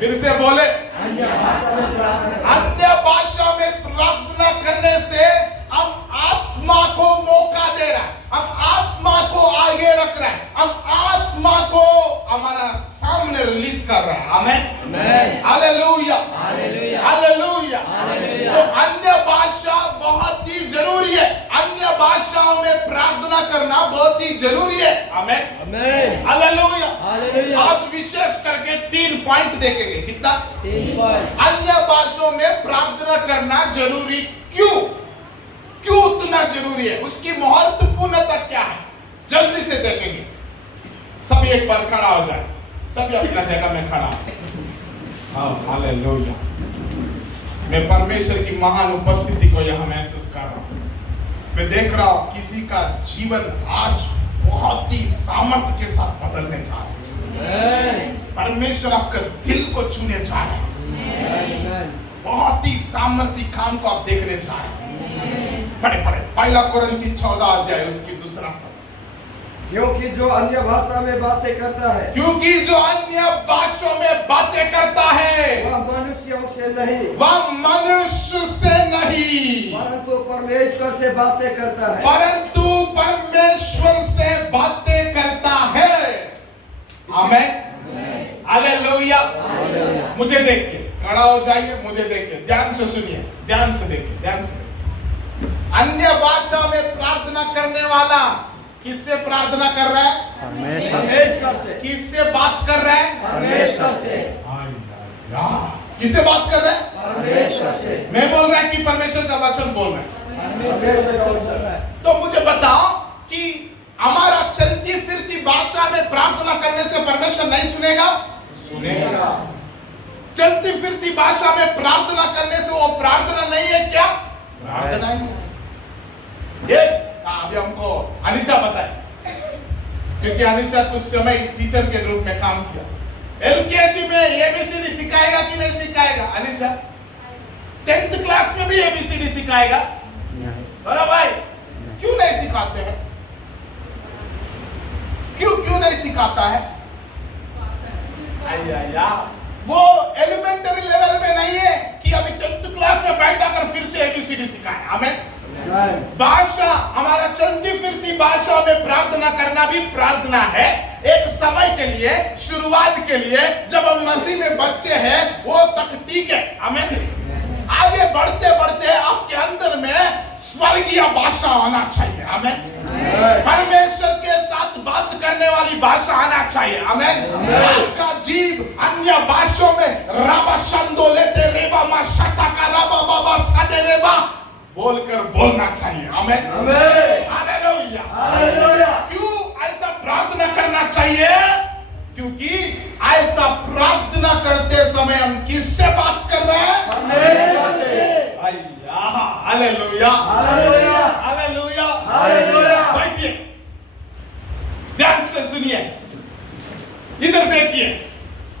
फिर से बोले, अन्य भाषा में प्रार्थना करने से हम आत्मा को मौका दे रहा है, हम आत्मा को आगे रख रहे हैं, हम आत्मा को हमारा सामने रिलीज कर रहा है। आमीन, हालेलुया, हालेलुया। तो अन्य भाषा बहुत ही जरूरी है, अन्य भाषाओं में प्रार्थना करना बहुत ही जरूरी है। आमीन, हालेलुया। आज विशेष करके 3 पॉइंट देखेंगे। कितना? 3 पॉइंट। अन्य भाषाओं में प्रार्थना करना जरूरी क्यों? क्यों उतना जरूरी है? उसकी महत्वपूर्णता क्या है? जल्दी से देखेंगे। सभी एक बार खड़ा हो जाए, सभी अपना जगह में खड़ा। हाँ, हालेलुया। मैं परमेश्वर की महान उपस्थिति को यहां महसूस कर रहा हूं। मैं देख रहा हूं किसी का जीवन आज बहुत ही सामर्थ्य के साथ बदलने जा रहा है। परमेश्वर आपका दिल को छूने जा रहा है। बहुत ही सामर्थ्य काम को आप देखने जा रहे हैं। पढ़े 1 कोरिन्थी 14 अध्याय उसकी दूसरा पद। क्योंकि जो अन्य भाषा में बातें करता है, क्योंकि जो अन्य भाषाओं में बातें करता है वह मनुष्यों से नहीं, वह मनुष्य से नहीं, परंतु परमेश्वर से बातें करता है। परंतु परमेश्वर से बातें करता है। आमीन, हालेलुया। मुझे देखिए, खड़ा हो जाइए, मुझे देखिए, ध्यान से सुनिए, ध्यान से देखिए, ध्यान से देखिए। अन्य भाषा में प्रार्थना करने वाला किससे प्रार्थना कर रहा है? परमेश्वर से। किससे बात कर रहा है? परमेश्वर से। किससे बात कर रहा है? परमेश्वर से। मैं बोल रहा है कि परमेश्वर का वचन बोल रहा है? परमेश्वर का वचन है। तो मुझे बताओ कि हमारा चलती फिरती भाषा में प्रार्थना करने से परमेश्वर नहीं सुनेगा? सुनेगा। चलती फिरती भाषा में प्रार्थना करने से वो प्रार्थना नहीं है क्या? प्रार्थना ही है। ये अभी हमको अनिशा बताए, क्योंकि अनिशा कुछ समय टीचर के रूप में काम किया। एलकेजी में एबीसीडी सिखाएगा कि नहीं सिखाएगा? अनिशा 10th क्लास में भी एबीसीडी सिखाएगा? अरे भाई, क्यों नहीं सिखाते हैं? क्यों नहीं सिखाता है? वो एलिमेंटरी लेवल में नहीं है कि अभी 10th क्लास में बैठा कर फिर से एबीसीडी सिखाए। हमें भाषा, हमारा चलती फिरती भाषा में प्रार्थना करना भी प्रार्थना है। एक समय के लिए, शुरुआत के लिए, जब हम मसीह में बच्चे हैं वो तक ठीक है। हमें आगे बढ़ते बढ़ते आपके अंदर में स्वर्गीय भाषा आना चाहिए। हमें परमेश्वर के साथ बात करने वाली भाषा आना चाहिए। हमें आपका जीव अन्य भाषाओं में रबा शंदो लेते रेबा मा शता का रबा बाबा सदे रेबा बोलकर बोलना चाहिए। आमीन, हालेलुया, हालेलुया। क्यों ऐसा प्रार्थना करना चाहिए? क्योंकि ऐसा प्रार्थना करते समय हम किससे बात कर रहे हैं? परमेश्वर से। Hallelujah, hallelujah, hallelujah, hallelujah. बैठिए, ध्यान से सुनिए, इधर देखिए।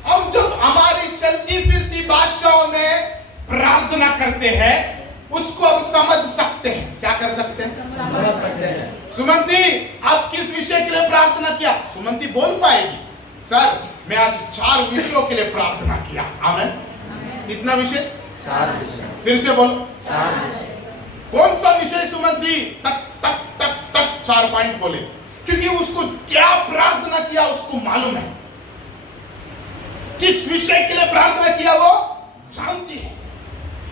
हम जब हमारी चलती फिरती भाषाओं में प्रार्थना करते हैं उसको हम समझ सकते हैं। क्या कर सकते हैं? समझ सकते हैं। सुमंती, आप किस विषय के लिए प्रार्थना किया? सुमंती बोल पाएगी, सर मैं आज 4 विषयों के लिए प्रार्थना किया। आमीन। कितना विषय? 4 विषय। फिर से बोलो, 4 विषय। कौन सा विषय सुमंती? तक तक तक तक 4 पॉइंट बोले, क्योंकि उसको क्या प्रार्थना किया उसको मालूम है। किस विषय के लिए प्रार्थना किया वो जानती है।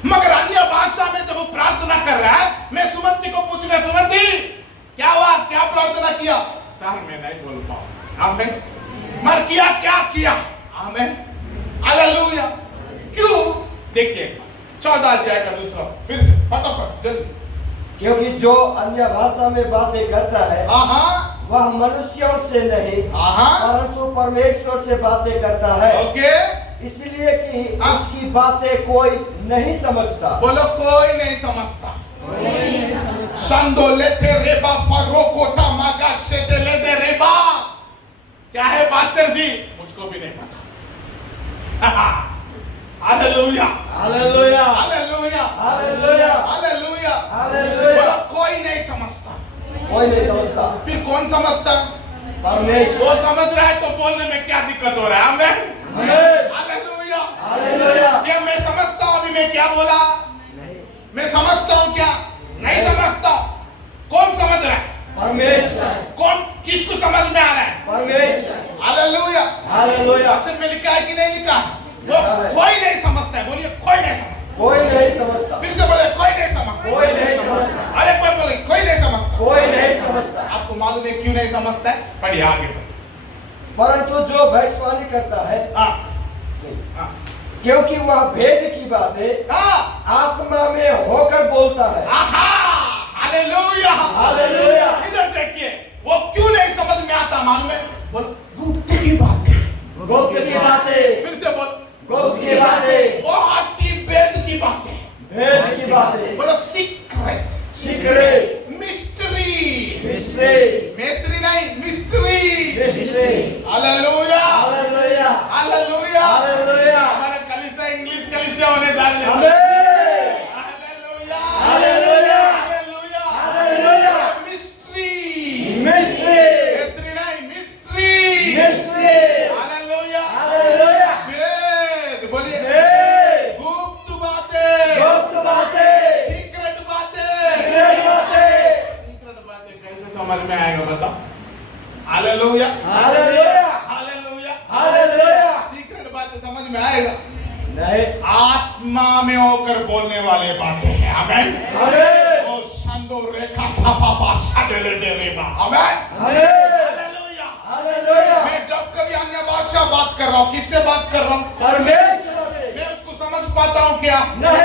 मगर अन्य भाषा में जब वो प्रार्थना कर रहा है, मैं सुमंती को पूछूंगा, सुमंती क्या हुआ, क्या प्रार्थना किया? सर मैं नहीं बोल पाऊं। आमीन। मर किया, क्या किया? आमीन, हालेलुया। क्यों? देखिए 14 अध्याय का दूसरा, फिर से फटाफट जल्दी। क्योंकि जो अन्य भाषा में बातें करता है, वह मनुष्यों से नहीं, परंतु परमेश्वर से बातें करता है। ओके, इसलिए कि उसकी बातें कोई नहीं समझता। बोलो, कोई नहीं समझता। संदोले थे रेबा फरोकोटा मागा से दे दे रेबा। क्या है पास्टर जी? मुझको भी नहीं पता। Hallelujah, hallelujah, hallelujah, hallelujah, hallelujah, hallelujah. कोई नहीं समझता, कोई नहीं समझता। फिर कौन समझता? परमेश्वर। वो समझ रहा है तो बोलने में क्या दिक्कत हो रहा है? आमीन, हालेलुया, वो कोई नहीं समझता है, बोलिए कोई नहीं समझता, कोई नहीं समझता, फिर से बोले कोई नहीं समझता, कोई नहीं समझता, अरे कोई बोले कोई नहीं समझता, कोई नहीं समझता। आपको मालूम है क्यों नहीं समझता है? पढ़िए आगे परंतु जो भविष्यवाणी करता है, हाँ क्योंकि वह भेद की बातें आत्मा में होकर बोलता है। Hallelujah, hallelujah. इधर देखिए, वो क्यों नहीं समझ में आता मालूम है? बोलो गुप्त की बातें, गुप्त की बातें, फिर से बोल, गुप्त की बातें, बहुत ही भेद की बातें, भेद की बातें, बोलो secret, secret, mystery, mystery, mystery नहीं mystery, mystery. Hallelujah, hallelujah, hallelujah, hallelujah. हमारा कलीसिया इंग्लिश कलीसिया होने जा रहे हैं। Amen, hallelujah, hallelujah, hallelujah, hallelujah. Mystery, mystery, mystery नहीं मिस्ट्री, मिस्ट्री। हालेलुया, हालेलुया, भेद, बोलिए भेद, गुप्त बातें, गुप्त बातें, सीक्रेट बातें, सीक्रेट बातें। सीक्रेट बातें कैसे समझ में आएगा बताओ? Hallelujah, hallelujah, hallelujah, hallelujah. Secret बातें समझ में आएगा? नहीं, आत्मा में होकर बोलने वाले बातें हैं। आमेन, आमीन, ओ संदो रेखा था पापा साडेले दे रेबा। आमेन, आमीन, हालेलुया। हालेलुया। मैं जब कभी अन्य भाषा बात कर रहा हूँ, किससे बात कर रहा हूँ? परमेश्वर से। मैं उसको समझ पाता हूँ क्या? नहीं,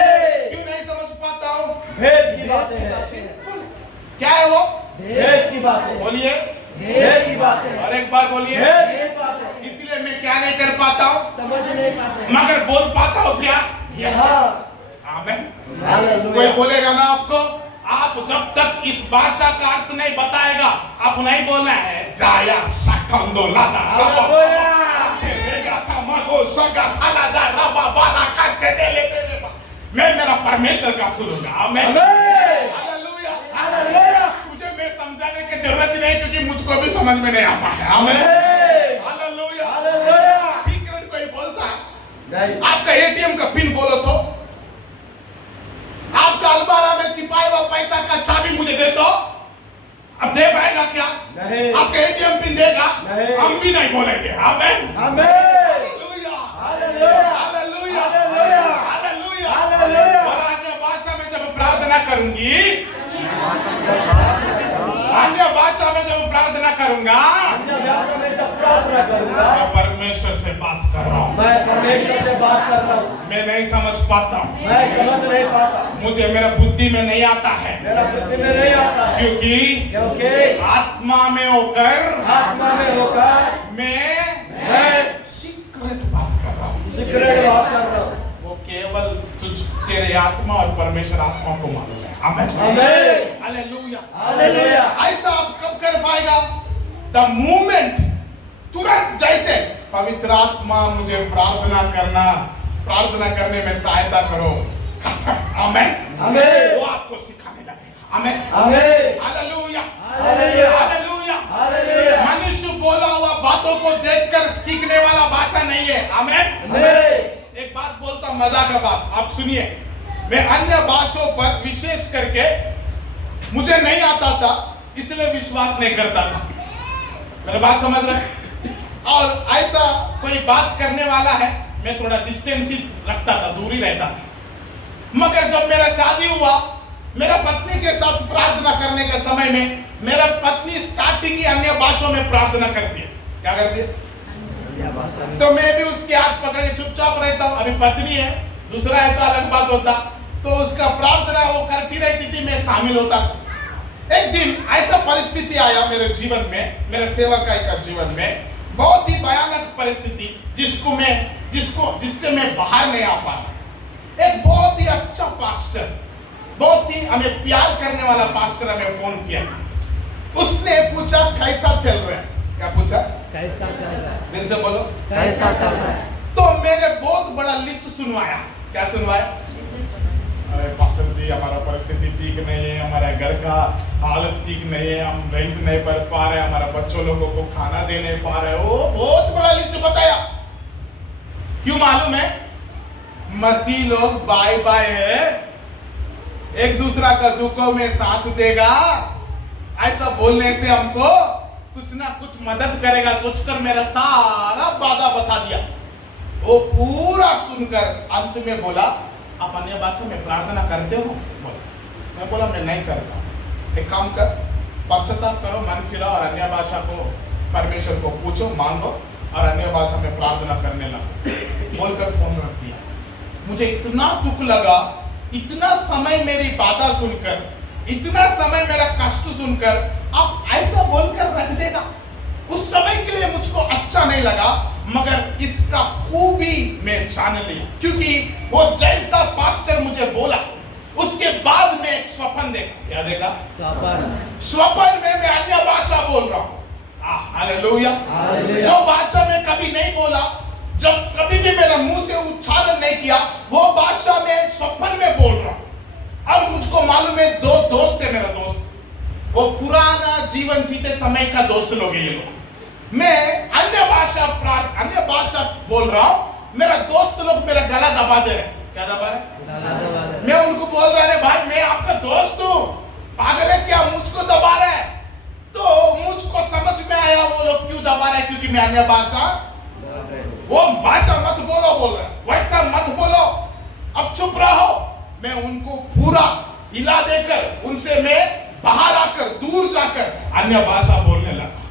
क्यों नहीं समझ पाता हूँ? भेद की बातें हैं, क्या है वो? भेद की बातें, बोलिए, भेद की बातें, और एक बार बोलिए। भेद की बातें, इसलिए मैं क्या नहीं कर पाता हूँ, समझ नहीं पाते। मगर बोल पाता हूँ क्या? हाँ, आमेन। कोई हालेलुया। बोलेगा ना आपको, आप जब तक इस भाषा का अर्थ नहीं बताएगा, आप नहीं बोलना है जाया सकंदो लादा हालेलुया। तेरेगा था मगो सगा थाला दा रबा बारा का से दे ले दे दे। मैं मेरा परमेश्वर का सुनूंगा। आमेन, आमीन, हालेलुया, हालेलुया। मुझे मैं समझाने की जरूरत ही नहीं, क्योंकि मुझको भी समझ में नहीं आता है। आमेन, आमीन, हालेलुया, हालेलुया। सीक्रेट कोई बोलता है? नहीं, आपका एटीएम का पिन बोलो तो, आपका अलमारा में छिपाया हुआ पैसा का चाबी मुझे दे दो, अब दे पाएगा क्या? नहीं, आपका एटीएम पिन देगा? नहीं। हम भी नहीं बोलेंगे। आमेन, आमीन, hallelujah, hallelujah, hallelujah, hallelujah, hallelujah. Hallelujah. बोला अन्य भाषा में जब प्रार्थना करूंगी, अन्य भाषा में जब प्रार्थना करूंगा, अन्य भाषा में जब प्रार्थना करूंगा, मैं परमेश्वर से बात कर रहा हूँ, मैं परमेश्वर से बात कर रहा हूँ। मैं नहीं समझ पाता हूँ, मैं समझ नहीं पाता, मुझे मेरा बुद्धि में नहीं आता है, मेरा बुद्धि में नहीं आता है, क्योंकि आत्मा में होकर आत्मा में होकर मैं सीक्रेट बात कर रहा हूँ। सीक्रेट बात कर रहा हूँ। वो केवल तेरे आत्मा और परमेश्वर आत्मा को मालूम है। आमेन, आमीन, हालेलुया, हालेलुया। ऐसा आप कब कर पाएगा? द मोमेंट, तुरंत जैसे पवित्र आत्मा मुझे प्रार्थना करने में सहायता करो, आमेन, आमीन, वो आपको सिखाने लगेगा। आमेन, आमीन, हालेलुया, हालेलुया, हालेलुया। हालेलुया। मनुष्य बोला हुआ बातों को देखकर सीखने वाला भाषा नहीं है। आमेन। आमीन, एक बात बोलता हूं, मजाक का बात, आप सुनिए। मैं अन्य भाषाओं पर विशेष करके मुझे नहीं आता था, इसलिए विश्वास नहीं करता था। मेरी बात समझ रहे हैं? और ऐसा कोई बात करने वाला है, मैं थोड़ा डिस्टेंस ही रखता था, दूरी रहता था। मगर जब मेरा शादी हुआ, मेरा पत्नी के साथ प्रार्थना करने के समय में मेरा पत्नी स्टार्टिंग ही अन्य भाषाओं में प्रार्थना करती है। क्या करती है? तो मैं भी उसके हाथ पकड़ के चुपचाप रहता हूँ। अभी पत्नी है, दूसरा है तो अलग बात होता। तो उसका प्रार्थना वो करती रहती थी, मैं शामिल होता था। एक दिन ऐसा परिस्थिति आया मेरे जीवन में, मेरे सेवकाई का जीवन में, बहुत ही भयानक परिस्थिति, जिससे मैं बाहर नहीं आ पा रहा। एक बहुत ही अच्छा पास्टर, बहुत ही हमें प्यार करने वाला पास्टर हमें फोन किया। उसने पूछा कैसा चल रहा है? क्या पूछा? कैसा चल रहा है? फिर से बोलो, कैसा चल रहा है? तो मैंने बहुत बड़ा लिस्ट सुनवाया। क्या सुनवाया? अरे पास्टर जी, हमारा परिस्थिति ठीक नहीं है, हमारा घर का हालत ठीक नहीं है, हम रेंट नहीं भर पा रहे, हमारा बच्चों लोगों को खाना दे नहीं पा रहे। वो बहुत बड़ा लिस्ट बताया। क्यों मालूम है? मसीह लोग बाय बाय है, एक दूसरा का दुखों में साथ देगा, ऐसा बोलने से हमको कुछ ना कुछ मदद करेगा सोचकर मेरा सारा वादा बता दिया। वो पूरा सुनकर अंत में बोला, आप अन्य भाषा में प्रार्थना करते हो? बोला। मैं बोला मैं नहीं करता। एक काम कर, पश्चाताप करो, मन फिराओ और अन्य भाषा को परमेश्वर को पूछो, मांगो और अन्य भाषा में प्रार्थना करने लगो बोलकर फोन रख दिया। मुझे इतना दुख लगा, इतना समय मेरी बातें सुनकर, इतना समय मेरा कष्ट सुनकर आप ऐसा बोलकर रख देगा। उस समय के लिए मुझको अच्छा नहीं लगा, मगर इसका खूबी मैं जान लिया, क्योंकि वो जैसा पास्टर मुझे बोला उसके बाद में एक स्वप्न देखा। क्या देखा? स्वप्न में मैं अन्य भाषा बोल रहा हूँ। हालेलुया। जो भाषा में कभी नहीं बोला, जब कभी भी मेरा मुंह से उच्चारण नहीं किया, वो भाषा में स्वप्न में बोल रहा हूँ। और मुझको मालूम है, दो दोस्त है मेरा दोस्त, वो पुराना जीवन जीते समय का दोस्त लोग है ये लोग। मैं अन्य भाषा बोल रहा हूँ, मेरा दोस्त लोग मेरा गला दबा दे रहे। क्या दबा रहे? मैं उनको बोल रहा है, भाई मैं आपका दोस्त हूँ, पागल है क्या, मुझको दबा रहे? तो मुझको समझ में आया वो लोग क्यों दबा रहे, क्योंकि मैं अन्य भाषा, वो भाषा मत बोलो बोल रहे, वैसा मत बोलो, अब चुप रहो। मैं उनको पूरा हिला देकर, उनसे मैं बाहर आकर, दूर जाकर अन्य भाषा बोलने लगा।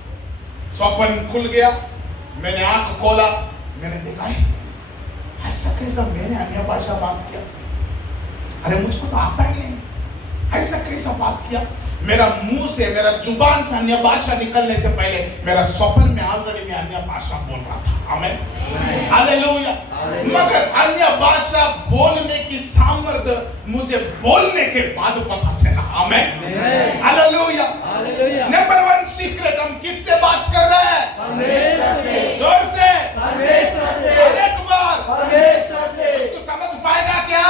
स्वप्न खुल गया, मैंने आंख खोला, मैंने देखा ऐसा कैसा मैंने अन्य भाषा बात किया? अरे मुझको तो आता ही नहीं, ऐसा कैसा बात किया? मेरा मुंह से, मेरा जुबान से अन्य भाषा निकलने से पहले मेरा स्वप्न में ऑलरेडी मैं अन्य भाषा बोल रहा था। आमीन, हालेलुया। मगर अन्य भाषा बोलने की सामर्थ्य मुझे बोलने के बाद पता चला। आमीन, हालेलुया। नंबर 1 सीक्रेट, हम किससे बात कर रहे हैं? परमेश्वर से। जोर से, परमेश्वर से। एक बार परमेश्वर से। उसको समझ पाएगा क्या?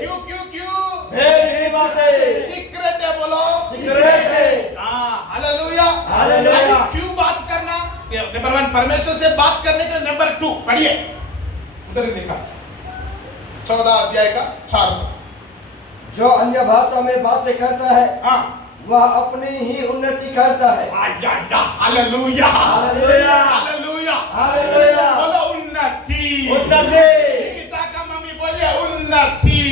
क्यों क्यों क्यों? मेरी बात है, सीक्रेट है, बोलो सीक्रेट है। Hallelujah, hallelujah. क्यों बात करना? नंबर 1 परमेश्वर से बात करने के। नंबर 2 पढ़िए, उधर लिखा 14 अध्याय का 4। जो अन्य भाषा में बातें करता है, वह अपनी ही उन्नति करता है। Hallelujah, hallelujah, hallelujah, hallelujah. बोलो उन्नति, उन्नति। पिता का मम्मी बोलिए उन्नति,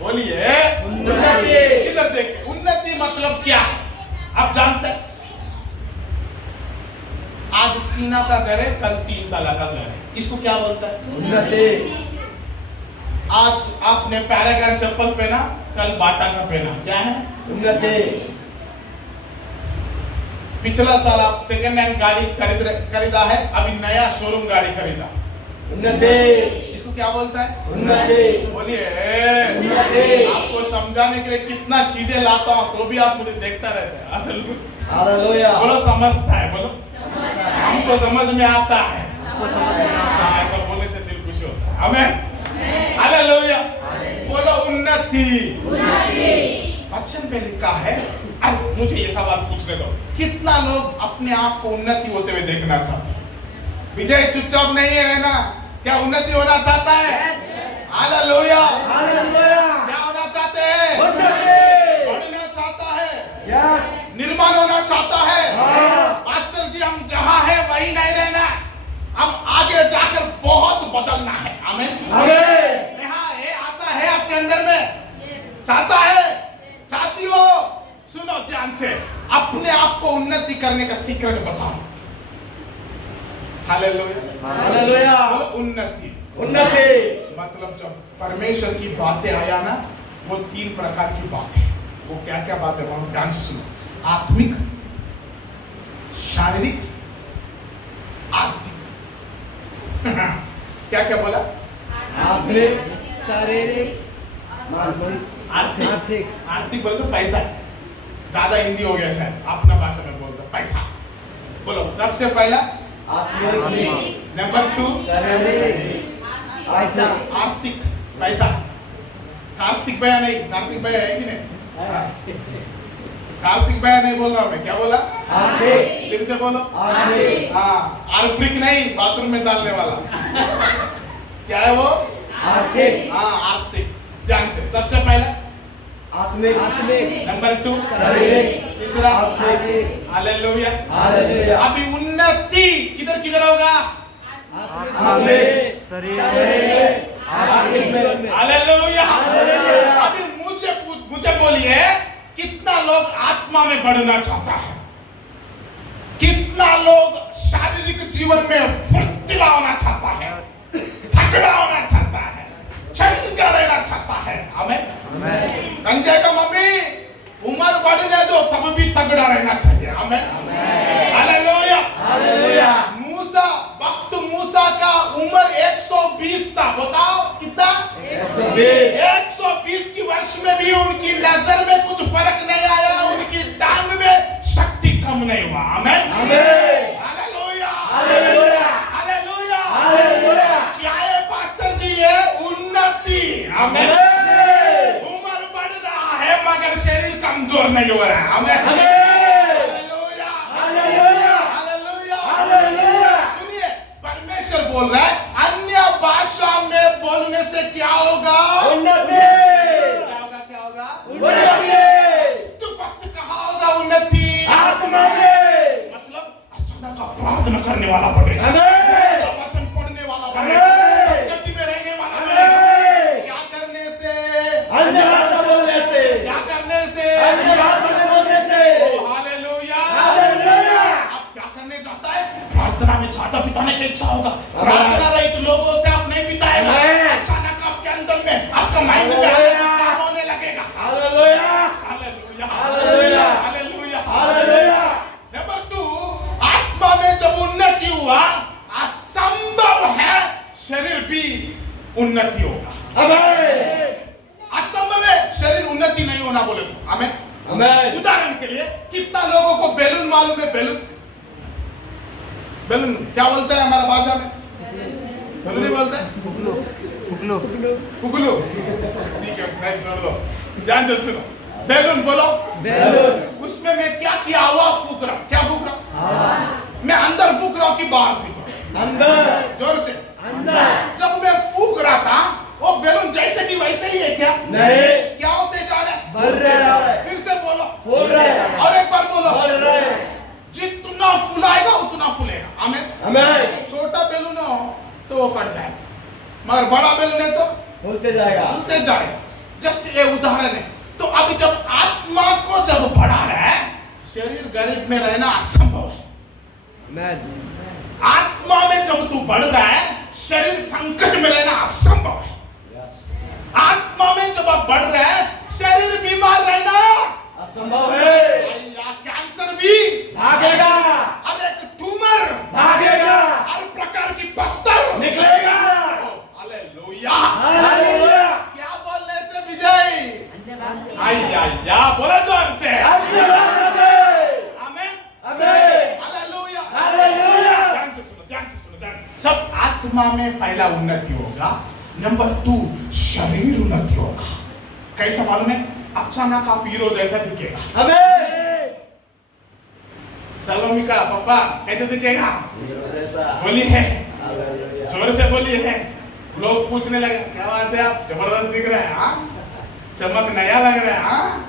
बोलिए उन्नति। इधर देखिए, उन्नति मतलब क्या है आप जानते हैं? आज टीना का घर है, कल 3 ताला का घर है, इसको क्या बोलता है? उन्नति। आज आपने पैरागन चप्पल पहना, कल बाटा का पहना, क्या है? उन्नति। पिछला साल आप सेकंड हैंड गाड़ी खरीदा है, अभी नया शोरूम गाड़ी खरीदा, उन्नति। इसको क्या बोलता है? उन्नति। बोलिए उन्नति। आपको समझाने के लिए कितना चीजें लाता हूँ, तो भी आप मुझे देखता रहते हैं। हालेलुया। बोलो समझता है, बोलो हमको समझ में आता है। ऐसा बोलने से दिल खुश होता है। आमीन, हालेलुया। बोलो उन्नति। वचन में लिखा है, अरे मुझे ये सवाल पूछने दो, कितना लोग अपने आप को उन्नति होते हुए देखना चाहते हैं? विजय चुपचाप नहीं है रहना, क्या उन्नति होना चाहता है? Hallelujah, hallelujah. क्या होना चाहते हैं? बढ़ना चाहता है, निर्माण होना चाहता है। पास्टर जी हम जहां है वही नहीं रहना, हम आगे जाकर बहुत बदलना है। आमीन, आमीन। ये आशा है आपके अंदर में, चाहता है, चाहती हो? सुनो ध्यान से, अपने आप को उन्नति करने का सीक्रेट बताओ। Hallelujah, hallelujah. बोलो उन्नति। उन्नति मतलब जब परमेश्वर की बातें आया ना, वो 3 प्रकार की बातें, वो क्या क्या बातें? बहुत ध्यान से सुनो। आत्मिक, शारीरिक, आर्थिक। क्या क्या बोला? आत्मिक, शारीरिक, आर्थिक। आर्थिक बोले तो पैसा, ज्यादा हिंदी हो गया शायद, अपना भाषा में बोलते पैसा। बोलो सबसे पहला आत्मिक, नंबर 2 शारीरिक, पैसा, आर्थिक, पैसा। कार्तिक भैया नहीं, कार्तिक भैया है कि नहीं? कार्तिक भैया नहीं बोल रहा मैं, क्या बोला? आर्थिक। फिर से बोलो आर्थिक। आर्थिक नहीं, बाथरूम में डालने वाला। क्या है वो? आर्थिक। आर्थिक। ध्यान से, सबसे पहला आत्मिक, नंबर 2 शारीरिक, तीसरा आर्थिक। Hallelujah, hallelujah. अभी उन्नति किधर किधर होगा? आत्मिक शरीर में आत्मिक जीवन में। हालेलुया। अभी मुझे बोलिए, कितना लोग आत्मा में बढ़ना चाहता है? कितना लोग शारीरिक जीवन में फुर्तीला होना चाहता है, तगड़ा होना चाहता है, चंगा रहना चाहता है? आमीन। संजय का मम्मी उम्र बढ़ने दो तब भी तगड़ा रहना चाहिए। आमीन। हालेलुया। हालेलुया। मूसा का उम्र 120 था। बताओ कितना? 120 की वर्ष में भी उनकी नजर में कुछ फर्क नहीं आया, उनकी टांग में शक्ति कम नहीं हुआ। आमीन। हालेलुया। हालेलुया। हालेलुया। हालेलुया। क्या है पास्टर जी? ये उन्नति। आमीन। उम्र बढ़ रहा है मगर शरीर कमजोर नहीं हो रहा है। आमीन। हालेलुया। हालेलुया। हालेलुया। हालेलुया। सुनिए, परमेश्वर बोल रहा है अन्य भाषा में बोलने से क्या होगा? उन्नति। क्या होगा? क्या होगा? उन्नति। फर्स्ट कहाँ होगा उन्नति? आत्मा में। मतलब अचानक आप प्रार्थना करने वाला बनेगा, आमीन। वचन पढ़ने वाला बनेगा, संगति में रहने वाला बनेगा। क्या करने से? अन्य भाषा बोलने से। क्या करने से? अन्य भाषा में बोलने से। ओ हालेलुया। हालेलुया। आप क्या करने चाहता है? प्रार्थना में ज़्यादा बिताने की इच्छा होगा। प्रार्थना रहित लोगों से आप नहीं बिताएगा। अचानक आपके अंदर में आपका माइंड में काम होने लगेगा। Hallelujah. Hallelujah. Hallelujah. Hallelujah. Hallelujah. Number 2, आत्मा में जब उन्नति हुआ, असंभव है शरीर भी उन्नति होगा। आमीन। असंभव है शरीर उन्नति नहीं होना बोले तो। आमीन। आमीन। उदाहरण के लिए कितना लोगों को बैलून मालूम है? बैलून बैलून क्या बोलते हैं हमारा भाषा में? बैलून ही बोलते हैं। कुकलू। ठीक है, नहीं छोड़ दो, ध्यान से सुनो। बैलून बोलो। बैलून। उसमें मैं क्या किया? हवा फूक रहा हूं। क्या फूक रहा हूं? मैं अंदर फूक रहा हूं कि बाहर फूक रहा हूं? अंदर। जोर से। अंदर। जब मैं फूक रहा था वो बैलून जैसे कि वैसे ही है क्या? नहीं। क्या होते जा रहे हैं? बढ़ रहा है। फिर से बोलो। फूल रहा है। और एक बार बोलो। बढ़ रहा है। जितना फुलाएगा उतना फूलेगा। आमीन। आमीन। छोटा बैलून हो तो वो फट जाए, मगर बड़ा बैलून है तो फूलते जाएगा। फूलते जाएगा। जस्ट ये उदाहरण है। तो अब जब आत्मा को जब बढ़ा है, शरीर गरीब में रहना असंभव है। आमीन। आत्मा में जब तू बढ़ रहा है, शरीर संकट में रहना असंभव है। आत्मा में जब आप बढ़ रहे हैं, शरीर बीमार रहना असंभव है। कैंसर भी भागेगा। हर एक ट्यूमर भागेगा। हर प्रकार की पत्थर निकलेगा। हालेलुया। हालेलुया। क्या बोलने से विजय? या बोला जोर से। अन्य भाषा से। आमीन। आमीन। हालेलुया। हालेलुया। ध्यान से सुनो, ध्यान से सुनो, ध्यान। सब आत्मा में पहला उन्नति होगा। नंबर 2, शरीर उन्नति होगा। कैसा मालूम है? अचानक आप हीरो जैसा दिखेगा। आमीन। सलोमी का पापा कैसे दिखेगा? जैसा। बोली है, हालेलुया। जोर से बोली है। लोग पूछने लगे क्या बात है, आप जबरदस्त दिख रहे हैं, हाँ? चमक नया लग रहा है, हाँ?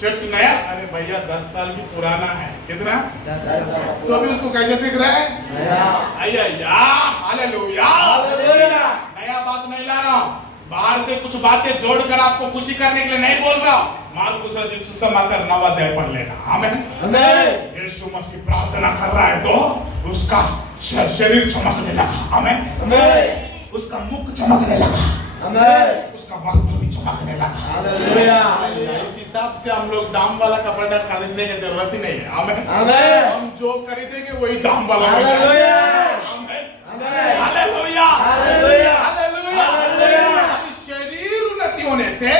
शर्ट नया? अरे भैया 10 साल की पुराना है। कितना? 10 साल। तो अभी उसको कैसे दिख रहा है? नया। अय्या, हालेलुया। हालेलुया। नया बात नहीं ला रहा हूं, बाहर से कुछ बातें जोड़कर आपको खुशी करने के लिए नहीं बोल रहा हूं। मार्कुस रचित सुसमाचार 9 अध्याय पढ़ लेना। आमीन। आमीन। यीशु मसीह प्रार्थना कर रहा है तो उसका शरीर चमकने लगा। आमीन। आमीन। उसका मुख चमकने लगा, आमीन। उसका वस्त्र भी चमकने लगा। हालेलुया। इस हिसाब से हम लोग दाम वाला कपड़ा खरीदने की जरूरत ही नहीं है। आमीन। आमीन। हम जो खरीदेंगे वही दाम वाला। हालेलुया। आमीन। आमीन। हालेलुया। हालेलुया। हालेलुया। हालेलुया। अभी शरीर उन्नति होने से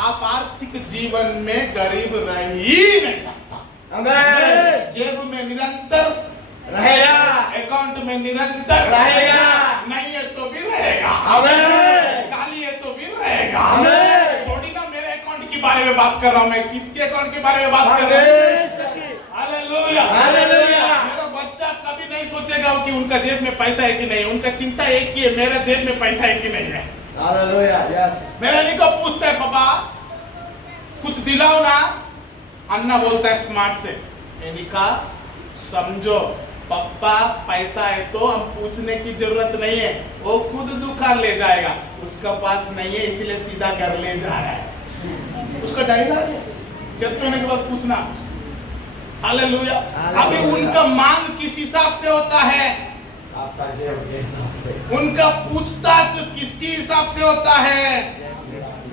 आप आर्थिक जीवन में गरीब रह ही नहीं सकता। आमीन। जेब में निरंतर रहेगा। अकाउंट में निरंतर रहेगा। नहीं है तो भी रहेगा। आमीन। काली है तो भी रहेगा। आमीन। थोड़ी ना मेरे अकाउंट के बारे में बात कर रहा हूं, मैं किसके अकाउंट के बारे में बात कर रहा हूं? हालेलुया। हालेलुया। मेरा बच्चा कभी नहीं सोचेगा कि उनका जेब में पैसा है कि नहीं। उनका चिंता एक ही है, मेरा जेब में पैसा है कि नहीं है। हालेलुया। यस। मेरे नहीं को पूछता है पापा कुछ दिलाओ ना, अन्ना बोलता है स्मार्ट से, मैंने कहा समझो पप्पा पैसा है तो हम पूछने की जरूरत नहीं है, वो खुद दुकान ले जाएगा, उसका पास नहीं है इसलिए सीधा घर ले जा रहा है। उसका डायलॉग है, चर्च होने के बाद पूछना। हालेलुया। अभी उनका मांग किस हिसाब से होता है? आपका हिसाब से। उनका पूछताछ किसके हिसाब से होता है?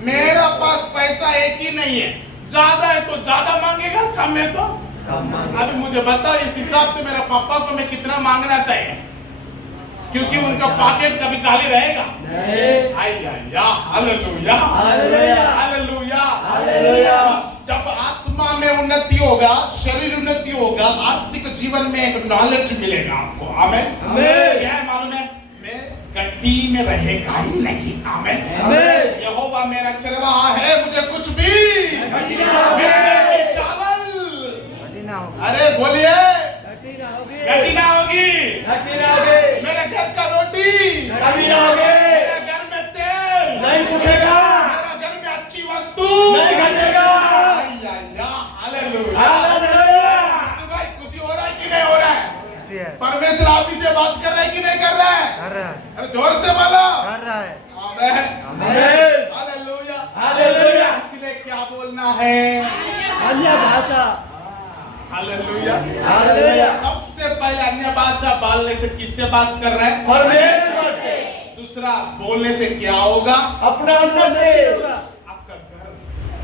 मेरा पास पैसा एक ही नहीं है, ज्यादा है तो ज्यादा मांगेगा, कम है तो कम। अभी मुझे बताओ इस हिसाब से मेरा पापा को मैं कितना मांगना चाहिए? क्योंकि उनका पॉकेट कभी खाली रहेगा नहीं। Hallelujah, hallelujah, hallelujah, hallelujah. जब आत्मा में उन्नति होगा, शरीर उन्नति होगा, आर्थिक जीवन में एक नॉलेज मिलेगा आपको। आमेन। क्या है मालूम है? मैं गड्डी में रहेगा ही नहीं। आमेन। यहोवा मेरा चरवाहा है, मुझे कुछ भी चावल, अरे बोलिए, गड्डी ना होगी, मेरे घर का रोटी कभी ना होगी, मेरे घर में तेल नहीं सूखेगा, मेरे घर में अच्छी वस्तु नहीं घटेगा। भाई खुशी हो रहा है कि नहीं हो रहा है? परमेश्वर आप ही से बात कर रहे हैं कि नहीं कर रहा है? अरे जोर से बोलो। कर रहा है। आमीन, हालेलुया, हालेलुया। इसलिए क्या बोलना है? अन्य भाषा। Hallelujah, hallelujah. सबसे पहले अन्य भाषा बोलने से किससे बात कर रहे हैं? परमेश्वर से। दूसरा बोलने से क्या होगा? अपना उन्नति होगा। आपका घर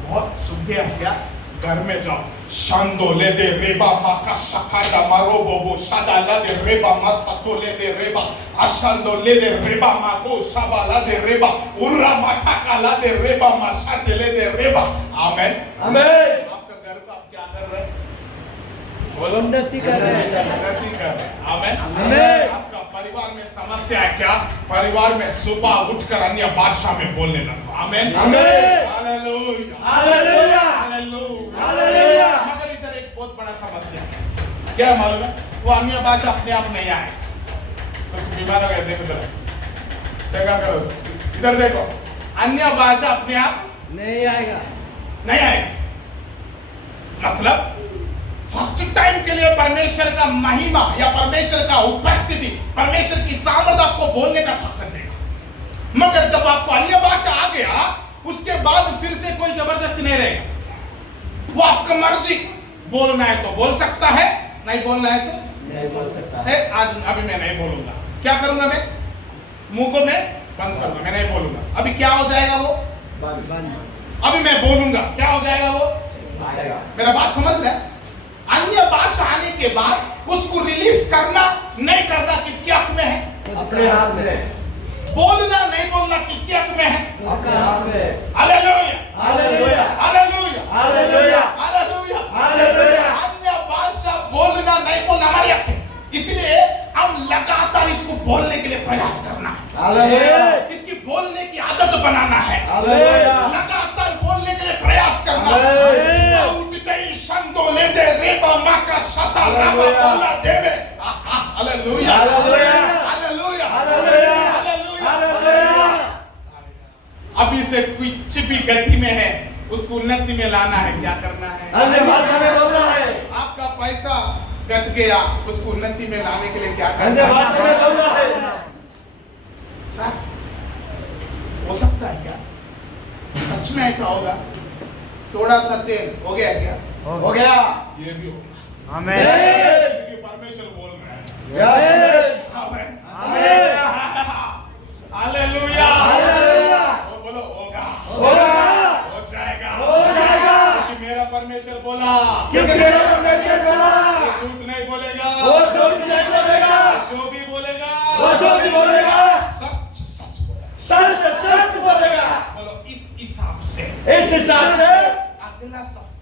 बहुत शुद्ध है क्या? घर में जाओ, शांदो ले दे रेबा माका शकादा मारो बोबो शादा ला दे रेबा मा सतो ले दे रेबा अशांदो ले दे रेबा माको शाबा ला दे रेबा उर्रा माथा का ला दे रेबा मा शादे ले दे रेबा। आमेन, आमेन। आपका घर को आप क्या कर रहे हैं? बोलो, उन्नति कर रहे हैं, उन्नति कर रहे हैं। आमेन, आमेन। आपका परिवार में समस्या है क्या? परिवार में सुबह उठकर अन्य भाषा में बोलने लगो। Amen, amen. Hallelujah, hallelujah, hallelujah, hallelujah. मगर इधर एक बहुत बड़ा समस्या है, क्या मालूम है? वो अन्य भाषा अपने आप नहीं आए तो बीमार हो गए। देखो जरा, जगह करो, इधर देखो, अन्य भाषा अपने आप नहीं आएगा, नहीं आएगा। मतलब फर्स्ट टाइम के लिए परमेश्वर का महिमा या परमेश्वर का उपस्थिति, परमेश्वर की सामर्थ आपको बोलने का ताकत देगा। मगर जब आपको अन्य भाषा आ गया, उसके बाद फिर से कोई जबरदस्ती नहीं रहेगा। वो आपका मर्जी, बोलना है तो बोल सकता है, नहीं बोलना है तो नहीं बोल सकता है। आज अभी मैं नहीं बोलूंगा, क्या करूंगा? मैं मुंह को मैं बंद करूंगा, मैं नहीं बोलूंगा। अभी क्या हो जाएगा? वो बंद। अभी मैं बोलूंगा, क्या हो जाएगा? वो मेरा बात समझ रहे हैं? अन्य भाषा आने के बाद उसको रिलीज करना नहीं करना किसके हक में है? अपने हाथ में। बोलना नहीं बोलना किसके हक में है? अपने हाथ में। Hallelujah, hallelujah, hallelujah, hallelujah, hallelujah, hallelujah. अन्य भाषा बोलना नहीं बोलना हमारे हक है, इसलिए हम लगातार इसको बोलने के लिए प्रयास करना है। हालेलुया। इसकी बोलने की आदत बनाना है, हालेलुया। लगातार बोलने के लिए प्रयास करना है। हालेलुया। उठते ही शंदो ले दे रेबा माँ का शता राबा बोला दे रे। Hallelujah, hallelujah, hallelujah, hallelujah, hallelujah, hallelujah. अभी से कुछ भी गति में है उसको उन्नति में लाना है, क्या करना है? अन्य भाषा में बोलना है। आपका पैसा कट गया, उसको उन्नति में लाने के लिए क्या करना अन्य है? भाषा में बोलना है। सर, हो सकता है क्या सच में ऐसा होगा? थोड़ा सा तेल हो गया क्या? हो गया। ये भी होगा। आमेन, क्योंकि परमेश्वर बोल रहे हैं। Yes. Amen, amen. Hallelujah, hallelujah. बोलो होगा, होगा। हो जाएगा, हो जाएगा। क्योंकि मेरा परमेश्वर बोला, क्योंकि मेरा परमेश्वर बोला। वो झूठ नहीं बोलेगा, वो झूठ नहीं बोलेगा। जो भी बोलेगा वो जो भी बोलेगा सच सच बोलेगा। सच सच बोलेगा। बोलो इस हिसाब से इस हिसाब से अगला सफर